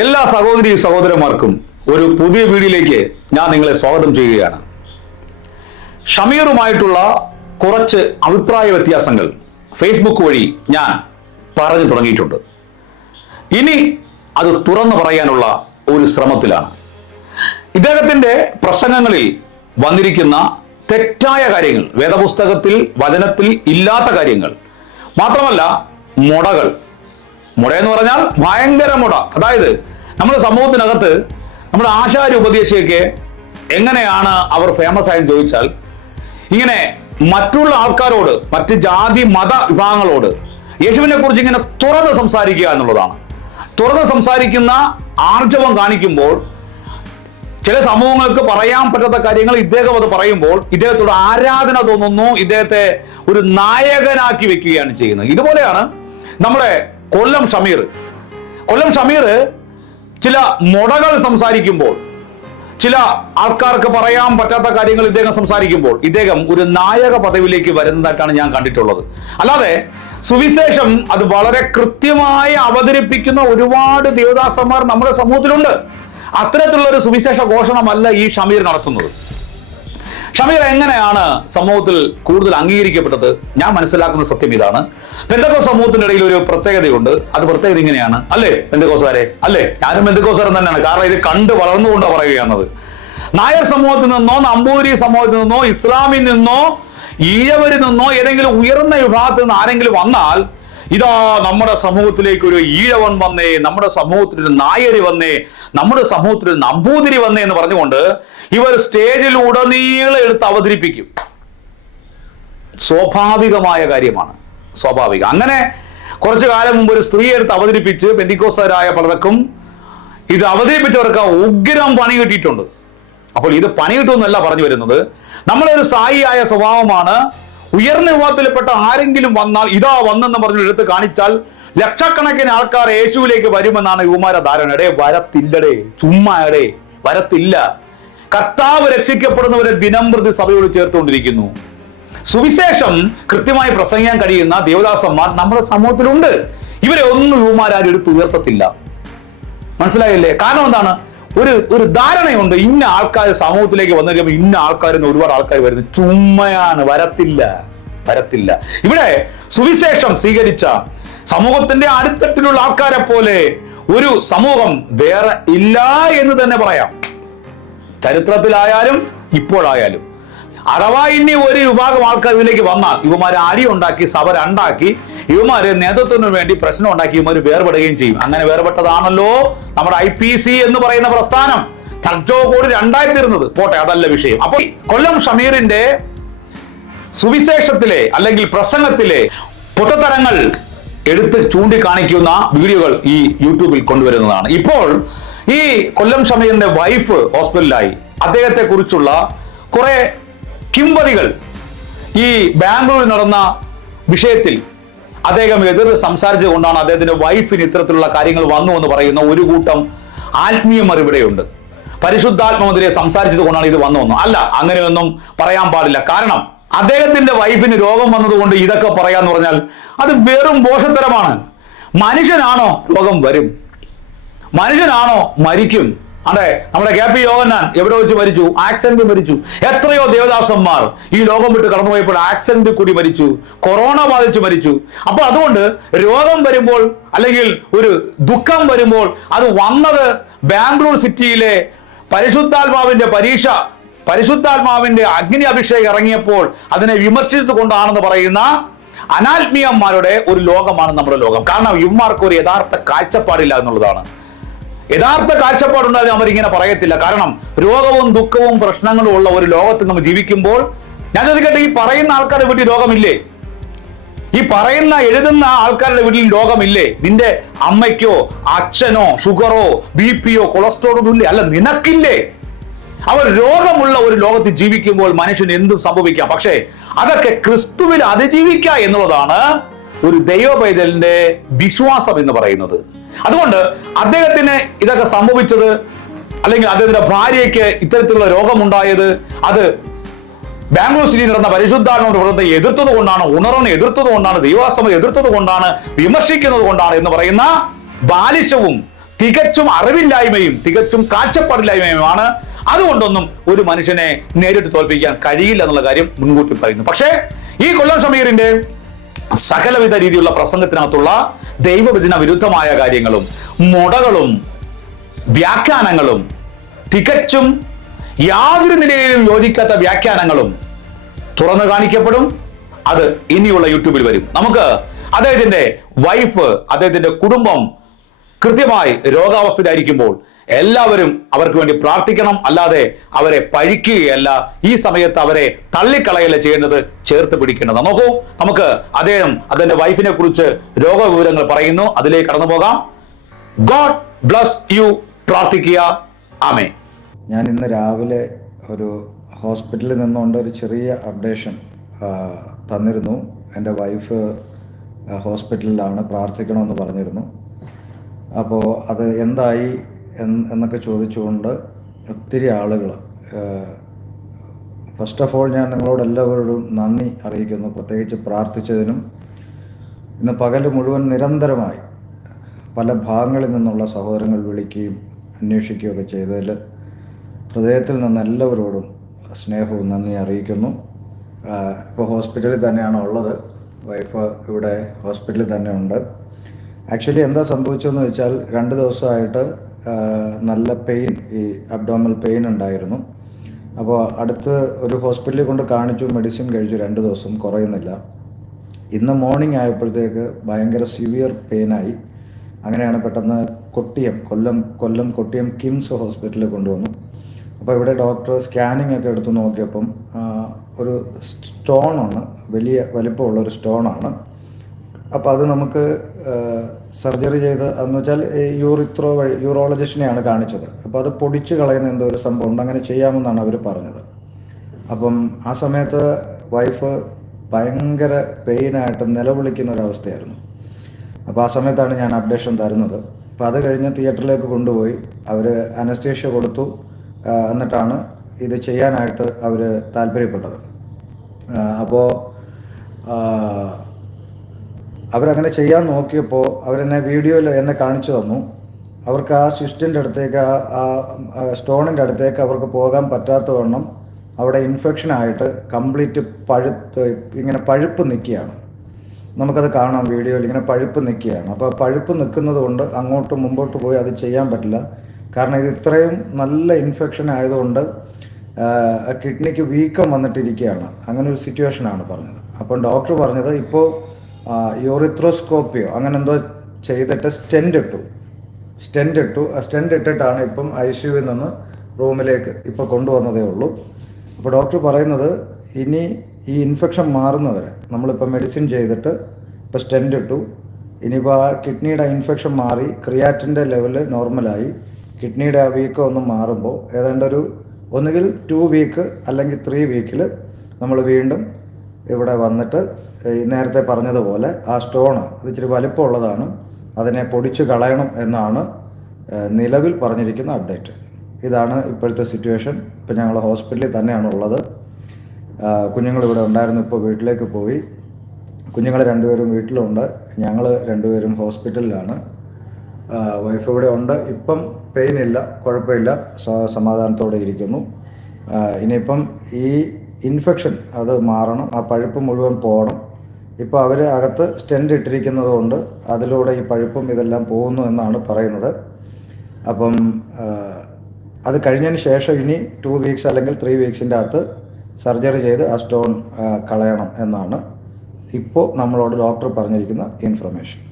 എല്ലാ സഹോദരി സഹോദരന്മാർക്കും ഒരു പുതിയ വീഡിയോയിലേക്ക് ഞാൻ നിങ്ങളെ സ്വാഗതം ചെയ്യുകയാണ്. ഷമീറുമായിട്ടുള്ള കുറച്ച് അഭിപ്രായ വ്യത്യാസങ്ങൾ ഫേസ്ബുക്ക് വഴി ഞാൻ പറഞ്ഞു തുടങ്ങിയിട്ടുണ്ട്. ഇനി അത് തുറന്നു പറയാനുള്ള ഒരു ശ്രമത്തിലാണ്. ഇദ്ദേഹത്തിന്റെ പ്രസംഗങ്ങളിൽ വന്നിരിക്കുന്ന തെറ്റായ കാര്യങ്ങൾ വേദപുസ്തകത്തിൽ വചനത്തിൽ ഇല്ലാത്ത കാര്യങ്ങൾ മാത്രമല്ല മുടകൾ മുട എന്ന് പറഞ്ഞാൽ ഭയങ്കര മുട. അതായത് നമ്മുടെ സമൂഹത്തിനകത്ത് നമ്മുടെ ആശാരി ഉപദേശിയൊക്കെ എങ്ങനെയാണ് അവർ ഫേമസ് ആയെന്ന് ചോദിച്ചാൽ ഇങ്ങനെ മറ്റുള്ള ആൾക്കാരോട് മറ്റ് ജാതി മത വിഭാഗങ്ങളോട് യേശുവിനെ കുറിച്ച് ഇങ്ങനെ തുറന്ന് സംസാരിക്കുക എന്നുള്ളതാണ്. തുറന്ന് സംസാരിക്കുന്ന ആർജവം കാണിക്കുമ്പോൾ ചില സമൂഹങ്ങൾക്ക് പറയാൻ പറ്റാത്ത കാര്യങ്ങൾ ഇദ്ദേഹം അത് പറയുമ്പോൾ ഇദ്ദേഹത്തോട് ആരാധന തോന്നുന്നു ഇദ്ദേഹത്തെ ഒരു നായകനാക്കി വെക്കുകയാണ് ചെയ്യുന്നത്. ഇതുപോലെയാണ് നമ്മുടെ കൊല്ലം ഷമീർ. കൊല്ലം ഷമീർ ചില മുടകൾ സംസാരിക്കുമ്പോൾ ചില ആൾക്കാർക്ക് പറയാൻ പറ്റാത്ത കാര്യങ്ങൾ ഇദ്ദേഹം സംസാരിക്കുമ്പോൾ ഇദ്ദേഹം ഒരു നായക പദവിയിലേക്ക് വരുന്നതായിട്ടാണ് ഞാൻ കണ്ടിട്ടുള്ളത്. അല്ലാതെ സുവിശേഷം അത് വളരെ കൃത്യമായി അവതരിപ്പിക്കുന്ന ഒരുപാട് ദേവദാസന്മാർ നമ്മുടെ സമൂഹത്തിലുണ്ട്. അത്തരത്തിലുള്ള ഒരു സുവിശേഷ ഘോഷണമല്ല ഈ ഷമീർ നടത്തുന്നത്. ഷമീർ എങ്ങനെയാണ് സമൂഹത്തിൽ കൂടുതൽ അംഗീകരിക്കപ്പെട്ടത്? ഞാൻ മനസ്സിലാക്കുന്ന സത്യം ഇതാണ്. പെന്തക്കോ സമൂഹത്തിന്റെ ഇടയിൽ ഒരു പ്രത്യേകതയുണ്ട്. അത് പ്രത്യേകത ഇങ്ങനെയാണ്. അല്ലേ പെന്തക്കോസാരെ അല്ലേ ഞാനും പെന്തക്കോസാരൻ തന്നെയാണ്. കാരണം ഇത് കണ്ട് വളർന്നുകൊണ്ട് പറയുകയാണത് നായർ സമൂഹത്തിൽ നിന്നോ നമ്പൂരി സമൂഹത്തിൽ നിന്നോ ഇസ്ലാമിൽ നിന്നോ ഈഴവരിൽ നിന്നോ ഏതെങ്കിലും ഉയർന്ന വിഭാഗത്തിൽ നിന്ന് ആരെങ്കിലും വന്നാൽ ഇതാ നമ്മുടെ സമൂഹത്തിലേക്ക് ഒരു ഈഴവൻ വന്നേ നമ്മുടെ സമൂഹത്തിൽ ഒരു നായരി വന്നേ നമ്മുടെ സമൂഹത്തിൽ ഒരു നമ്പൂതിരി വന്നേ എന്ന് പറഞ്ഞുകൊണ്ട് ഇവർ സ്റ്റേജിൽ ഉടനീളം എടുത്ത് അവതരിപ്പിക്കും. സ്വാഭാവികമായ കാര്യമാണ്. സ്വാഭാവിക. അങ്ങനെ കുറച്ചു കാലം മുമ്പ് ഒരു സ്ത്രീ എടുത്ത് അവതരിപ്പിച്ച് പെന്തിക്കോസരായ പലർക്കും ഇത് അവതരിപ്പിച്ചവർക്ക് ഉഗ്രം പണി കിട്ടിയിട്ടുണ്ട്. അപ്പോൾ ഇത് പണി കിട്ടുമെന്നല്ല പറഞ്ഞു വരുന്നത്. നമ്മളൊരു സായിയായ സ്വഭാവമാണ്. ഉയർന്ന വിഭാഗത്തിൽപ്പെട്ട ആരെങ്കിലും വന്നാൽ ഇതാ വന്നെന്ന് പറഞ്ഞ് എടുത്ത് കാണിച്ചാൽ ലക്ഷക്കണക്കിന് ആൾക്കാർ യേശുവിലേക്ക് വരുമെന്നാണ് യുവമാര ധാരണ. എടേ വരത്തില്ലടേ ചുമ്മാ വരത്തില്ല. കർത്താവ് രക്ഷിക്കപ്പെടുന്നവരെ ദിനം പ്രതി സഭയോട് ചേർത്തുകൊണ്ടിരിക്കുന്നു. സുവിശേഷം കൃത്യമായി പ്രസംഗിക്കാൻ കഴിയുന്ന ദേവദാസന്മാർ നമ്മുടെ സമൂഹത്തിലുണ്ട്. ഇവരെ ഒന്നും യുവമാരാരും എടുത്തുയർത്തത്തില്ല മനസ്സിലായില്ലേ? കാരണം എന്താണ്? ഒരു ഒരു ധാരണയുണ്ട്. ഇന്ന ആൾക്കാർ സമൂഹത്തിലേക്ക് വന്നു കഴിയുമ്പോൾ ഇന്ന ആൾക്കാർ ഒരുപാട് ആൾക്കാർ വരുന്നു. ചുമ്മയാണ് വരത്തില്ല വരത്തില്ല. ഇവിടെ സുവിശേഷം സ്വീകരിച്ച സമൂഹത്തിന്റെ അടിത്തട്ടിലുള്ള ആൾക്കാരെ പോലെ ഒരു സമൂഹം വേറെ ഇല്ല എന്ന് തന്നെ പറയാം. ചരിത്രത്തിലായാലും ഇപ്പോഴായാലും. അഥവാ ഇനി ഒരു വിഭാഗം ആൾക്കാർ ഇതിലേക്ക് വന്നാൽ ഇവമാരെ അടി ഉണ്ടാക്കി സഭ രണ്ടാക്കി ഇവമാര് നേതൃത്വത്തിന് വേണ്ടി പ്രശ്നം ഉണ്ടാക്കി ഇവമാര് വേർപെടുകയും ചെയ്യും. അങ്ങനെ വേർപെട്ടതാണല്ലോ നമ്മുടെ ഐ പി സി എന്ന് പറയുന്ന പ്രസ്ഥാനം. ചർച്ചോ കൂടി രണ്ടായി തീർന്നത് പോട്ടെ അതല്ല വിഷയം. അപ്പൊ കൊല്ലം ഷമീറിന്റെ സുവിശേഷത്തിലെ അല്ലെങ്കിൽ പ്രസംഗത്തിലെ പൊട്ടത്തരങ്ങൾ എടുത്ത് ചൂണ്ടിക്കാണിക്കുന്ന വീഡിയോകൾ ഈ യൂട്യൂബിൽ കൊണ്ടുവരുന്നതാണ്. ഇപ്പോൾ ഈ കൊല്ലം ഷമീറിന്റെ വൈഫ് ഹോസ്പിറ്റലിലായി. അദ്ദേഹത്തെ കുറിച്ചുള്ള കുറെ കിംവദികൾ ഈ ബാംഗ്ലൂരിൽ നടന്ന വിഷയത്തിൽ അദ്ദേഹം എതിർ സംസാരിച്ചത് കൊണ്ടാണ് അദ്ദേഹത്തിന്റെ വൈഫിന് ഇത്തരത്തിലുള്ള കാര്യങ്ങൾ വന്നു എന്ന് പറയുന്ന ഒരു കൂട്ടം ആത്മീയമർ ഇവിടെയുണ്ട് പരിശുദ്ധാത്മാവെതിരെ സംസാരിച്ചത് കൊണ്ടാണ് ഇത് വന്നു വന്നു അല്ല അങ്ങനെയൊന്നും പറയാൻ പാടില്ല. കാരണം അദ്ദേഹത്തിന്റെ വൈഫിന് രോഗം വന്നതുകൊണ്ട് ഇതൊക്കെ പറയാന്ന് പറഞ്ഞാൽ അത് വെറും ബോഷത്തരമാണ് മനുഷ്യനാണോ രോഗം വരും? മനുഷ്യനാണോ മരിക്കും? അതെ നമ്മുടെ കെ പി യോഗനാൻ എവിടെ വെച്ച് മരിച്ചു? ആക്സിഡന്റ് മരിച്ചു. എത്രയോ ദേവദാസന്മാർ ഈ ലോകം വിട്ട് കടന്നുപോയപ്പോൾ ആക്സിഡന്റ് കൂടി മരിച്ചു. കൊറോണ ബാധിച്ച് മരിച്ചു. അപ്പോൾ അതുകൊണ്ട് രോഗം വരുമ്പോൾ അല്ലെങ്കിൽ ഒരു ദുഃഖം വരുമ്പോൾ അത് വന്നത് ബാംഗ്ലൂർ സിറ്റിയിലെ പരിശുദ്ധാത്മാവിന്റെ പരീക്ഷ പരിശുദ്ധാത്മാവിന്റെ അഗ്നി അഭിഷേകം ഇറങ്ങിയപ്പോൾ അതിനെ വിമർശിച്ചുകൊണ്ടാണെന്ന് പറയുന്ന അനാത്മീയന്മാരുടെ ഒരു ലോകമാണ് നമ്മുടെ ലോകം. കാരണം ഇവന്മാർക്ക് ഒരു യഥാർത്ഥ കാഴ്ചപ്പാടില്ല എന്നുള്ളതാണ്. യഥാർത്ഥ കാഴ്ചപ്പാടുണ്ടായത് അവരിങ്ങനെ പറയത്തില്ല. കാരണം രോഗവും ദുഃഖവും പ്രശ്നങ്ങളും ഉള്ള ഒരു ലോകത്ത് നമ്മൾ ജീവിക്കുമ്പോൾ ഞാൻ ചോദിക്കട്ടെ ഈ പറയുന്ന ആൾക്കാരുടെ വീട്ടിൽ രോഗമില്ലേ? ഈ പറയുന്ന എഴുതുന്ന ആൾക്കാരുടെ വീട്ടിൽ രോഗമില്ലേ? നിന്റെ അമ്മയ്ക്കോ അച്ഛനോ ഷുഗറോ ബി പിയോ കൊളസ്ട്രോളോ ഇല്ലേ? അല്ല നിനക്കില്ലേ? അവർ രോഗമുള്ള ഒരു ലോകത്ത് ജീവിക്കുമ്പോൾ മനുഷ്യന് എന്തും സംഭവിക്കാം. പക്ഷേ അതൊക്കെ ക്രിസ്തുവിൽ അതിജീവിക്കുക എന്നുള്ളതാണ് ഒരു ദൈവ പൈതലിന്റെ വിശ്വാസം എന്ന് പറയുന്നത്. അതുകൊണ്ട് അദ്ദേഹത്തിന് ഇതൊക്കെ സംഭവിച്ചത് അല്ലെങ്കിൽ അദ്ദേഹത്തിന്റെ ഭാര്യയ്ക്ക് ഇത്തരത്തിലുള്ള രോഗമുണ്ടായത് അത് ബാംഗ്ലൂർ സിറ്റിയിൽ നടന്ന പരിശുദ്ധാരണയുടെ വ്രതത്തെ എതിർത്തത് കൊണ്ടാണ് ഉണർവിനെ എതിർത്തത് കൊണ്ടാണ് ദൈവാസ്തമം എതിർത്തത് കൊണ്ടാണ് വിമർശിക്കുന്നത് കൊണ്ടാണ് എന്ന് പറയുന്ന ബാലിശവും തികച്ചും അറിവില്ലായ്മയും തികച്ചും കാഴ്ചപ്പാടില്ലായ്മയുമാണ്. അതുകൊണ്ടൊന്നും ഒരു മനുഷ്യനെ നേരിട്ട് തോൽപ്പിക്കാൻ കഴിയില്ല എന്നുള്ള കാര്യം മുൻകൂട്ടി പറയുന്നു. പക്ഷേ ഈ കൊല്ലം ഷമീറിന്റെ സകലവിധ രീതിയിലുള്ള പ്രസംഗത്തിനകത്തുള്ള ദൈവവിധിന വിരുദ്ധമായ കാര്യങ്ങളും മുടകളും വ്യാഖ്യാനങ്ങളും തികച്ചും യാതൊരു നിലയിലും യോജിക്കാത്ത വ്യാഖ്യാനങ്ങളും തുറന്നു കാണിക്കപ്പെടും. അത് ഇനിയുള്ള യൂട്യൂബിൽ വരും. നമുക്ക് അദ്ദേഹത്തിന്റെ വൈഫ് അദ്ദേഹത്തിന്റെ കുടുംബം കൃത്യമായി രോഗാവസ്ഥയിലായിരിക്കുമ്പോൾ എല്ലാവരും അവർക്ക് വേണ്ടി പ്രാർത്ഥിക്കണം. അല്ലാതെ അവരെ പഴിക്കുകയല്ല. ഈ സമയത്ത് അവരെ തള്ളിക്കളയല്ല ചെയ്യേണ്ടത് ചേർത്ത് പിടിക്കേണ്ടത് നോക്കൂ നമുക്ക് അദ്ദേഹം അതെന്റെ വൈഫിനെ കുറിച്ച് രോഗവിവരങ്ങൾ പറയുന്നു. അതിലേക്ക് കടന്നു പോകാം. God bless you. പ്രാർത്ഥിക്കുക. ആമേ ഞാൻ ഇന്ന് രാവിലെ ഒരു ഹോസ്പിറ്റലിൽ നിന്നുകൊണ്ട് ഒരു ചെറിയ അപ്ഡേഷൻ തന്നിരുന്നു. എന്റെ വൈഫ് ഹോസ്പിറ്റലിലാണ് പ്രാർത്ഥിക്കണമെന്ന് പറഞ്ഞിരുന്നു. അപ്പോൾ അത് എന്തായി എന്നൊക്കെ ചോദിച്ചുകൊണ്ട് ഒത്തിരി ആളുകൾ ഫസ്റ്റ് ഓഫ് ഓൾ ഞാൻ നിങ്ങളോട് എല്ലാവരോടും നന്ദി അറിയിക്കുന്നു. പ്രത്യേകിച്ച് പ്രാർത്ഥിച്ചതിനും ഇന്ന് പകൽ മുഴുവൻ നിരന്തരമായി പല ഭാഗങ്ങളിൽ നിന്നുള്ള സഹോദരങ്ങൾ വിളിക്കുകയും അന്വേഷിക്കുകയൊക്കെ ചെയ്തതിൽ ഹൃദയത്തിൽ നിന്ന് എല്ലാവരോടും സ്നേഹവും നന്ദി അറിയിക്കുന്നു. ഇപ്പോൾ ഹോസ്പിറ്റലിൽ തന്നെയാണ് ഉള്ളത് വൈഫ് ഇവിടെ ഹോസ്പിറ്റലിൽ തന്നെ ഉണ്ട്. ആക്ച്വലി എന്താ സംഭവിച്ചതെന്ന് വെച്ചാൽ രണ്ട് ദിവസമായിട്ട് നല്ല പെയിൻ ഈ അബ്ഡോമൽ പെയിൻ ഉണ്ടായിരുന്നു. അപ്പോൾ അടുത്ത് ഒരു ഹോസ്പിറ്റലിൽ കൊണ്ട് കാണിച്ചു മെഡിസിൻ കഴിച്ചു രണ്ട് ദിവസം കുറയുന്നില്ല. ഇന്ന് മോർണിംഗ് ആയപ്പോഴത്തേക്ക് ഭയങ്കര സിവിയർ പെയിനായി അങ്ങനെയാണ് പെട്ടെന്ന് കൊട്ടിയം കൊല്ലം കൊല്ലം കൊട്ടിയം കിംസ് ഹോസ്പിറ്റലിൽ കൊണ്ടുവന്നു. അപ്പോൾ ഇവിടെ ഡോക്ടർ സ്കാനിങ് ഒക്കെ എടുത്തു നോക്കിയപ്പം ഒരു സ്റ്റോണാണ് വലിയ വലിപ്പമുള്ള ഒരു സ്റ്റോണാണ് അപ്പോൾ അത് നമുക്ക് സർജറി ചെയ്ത് അതെന്ന് വെച്ചാൽ യൂറിത്രോ വഴി യൂറോളജിസ്റ്റിനെയാണ് കാണിച്ചത്. അപ്പോൾ അത് പൊടിച്ച് കളയുന്ന എന്തോ ഒരു സംഭവം ഉണ്ട്. അങ്ങനെ ചെയ്യാമെന്നാണ് അവർ പറഞ്ഞത്. അപ്പം ആ സമയത്ത് വൈഫ് ഭയങ്കര പെയിനായിട്ട് നിലവിളിക്കുന്ന ഒരവസ്ഥയായിരുന്നു അപ്പോൾ ആ സമയത്താണ് ഞാൻ അപ്ഡേഷൻ തരുന്നത്. അപ്പോൾ അത് കഴിഞ്ഞ് തിയേറ്ററിലേക്ക് കൊണ്ടുപോയി. അവർ അനസ്തേഷ്യ കൊടുത്തു. എന്നിട്ടാണ് ഇത് ചെയ്യാനായിട്ട് അവർ താല്പര്യപ്പെട്ടത്. അപ്പോൾ അവരങ്ങനെ ചെയ്യാൻ നോക്കിയപ്പോൾ അവരെന്നെ വീഡിയോയിൽ എന്നെ കാണിച്ചു തന്നു. അവർക്ക് ആ സിസ്റ്റിന്റെ അടുത്തേക്ക് ആ സ്റ്റോണിന്റെ അടുത്തേക്ക് അവർക്ക് പോകാൻ പറ്റാത്തവണ്ണം അവിടെ ഇൻഫെക്ഷൻ ആയിട്ട് കംപ്ലീറ്റ് പഴുത്ത് ഇങ്ങനെ പഴുപ്പ് നിൽക്കുകയാണ്. നമുക്കത് കാണാം വീഡിയോയിൽ ഇങ്ങനെ പഴുപ്പ് നിൽക്കുകയാണ്. അപ്പോൾ പഴുപ്പ് നിൽക്കുന്നത് കൊണ്ട് അങ്ങോട്ട് മുമ്പോട്ട് പോയി അത് ചെയ്യാൻ പറ്റില്ല. കാരണം ഇത് ഇത്രയും നല്ല ഇൻഫെക്ഷൻ ആയതുകൊണ്ട് കിഡ്നിക്ക് വീക്കം വന്നിട്ടിരിക്കുകയാണ്. അങ്ങനെ ഒരു സിറ്റുവേഷനാണ് പറഞ്ഞത്. അപ്പം ഡോക്ടർ പറഞ്ഞത് ഇപ്പോൾ യൂറിത്രോസ്കോപ്പിയോ അങ്ങനെ എന്തോ ചെയ്തിട്ട് സ്റ്റെൻഡ് ഇട്ടു. സ്റ്റെൻഡ് ഇട്ടു. ആ സ്റ്റെന്റ് ഇട്ടിട്ടാണ് ഇപ്പം ഐ സി യുവിൽ നിന്ന് റൂമിലേക്ക് ഇപ്പോൾ കൊണ്ടുവന്നതേ ഉള്ളൂ. അപ്പോൾ ഡോക്ടർ പറയുന്നത് ഇനി ഈ ഇൻഫെക്ഷൻ മാറുന്നവരെ നമ്മളിപ്പോൾ മെഡിസിൻ ചെയ്തിട്ട് ഇപ്പോൾ സ്റ്റെൻഡ് ഇട്ടു. ഇനിയിപ്പോൾ ആ കിഡ്നിയുടെ ഇൻഫെക്ഷൻ മാറി ക്രിയാറ്റിന്റെ ലെവൽ നോർമലായി കിഡ്നിയുടെ ആ വീക്കം ഒന്ന് മാറുമ്പോൾ ഏതാണ്ട് ഒരു ഒന്നുകിൽ ടു വീക്ക് അല്ലെങ്കിൽ ത്രീ വീക്കിൽ നമ്മൾ വീണ്ടും ഇവിടെ വന്നിട്ട് നേരത്തെ പറഞ്ഞതുപോലെ ആ സ്റ്റോണ് അത് ഇച്ചിരി വലിപ്പമുള്ളതാണ് അതിനെ പൊടിച്ചു കളയണം എന്നാണ് നിലവിൽ പറഞ്ഞിരിക്കുന്ന അപ്ഡേറ്റ്. ഇതാണ് ഇപ്പോഴത്തെ സിറ്റുവേഷൻ. ഇപ്പം ഞങ്ങൾ ഹോസ്പിറ്റലിൽ തന്നെയാണ് ഉള്ളത്. കുഞ്ഞുങ്ങൾ ഇവിടെ ഉണ്ടായിരുന്നു ഇപ്പോൾ വീട്ടിലേക്ക് പോയി. കുഞ്ഞുങ്ങൾ രണ്ടുപേരും വീട്ടിലുണ്ട്. ഞങ്ങൾ രണ്ടുപേരും ഹോസ്പിറ്റലിലാണ്. വൈഫ് ഇവിടെ ഉണ്ട്. ഇപ്പം പെയിൻ ഇല്ല കുഴപ്പമില്ല സമാധാനത്തോടെ ഇരിക്കുന്നു. ഇനിയിപ്പം ഈ ഇൻഫെക്ഷൻ അത് മാറണം. ആ പഴുപ്പ് മുഴുവൻ പോകണം. ഇപ്പോൾ അവർ അകത്ത് സ്റ്റെൻഡ് ഇട്ടിരിക്കുന്നത് കൊണ്ട് അതിലൂടെ ഈ പഴുപ്പും ഇതെല്ലാം പോകുന്നു എന്നാണ് പറയുന്നത്. അപ്പം അത് കഴിഞ്ഞതിന് ശേഷം ഇനി ടു വീക്സ് അല്ലെങ്കിൽ ത്രീ വീക്സിന്റെ അകത്ത് സർജറി ചെയ്ത് ആ സ്റ്റോൺ കളയണം എന്നാണ് ഇപ്പോൾ നമ്മളോട് ഡോക്ടർ പറഞ്ഞിരിക്കുന്ന ഇൻഫർമേഷൻ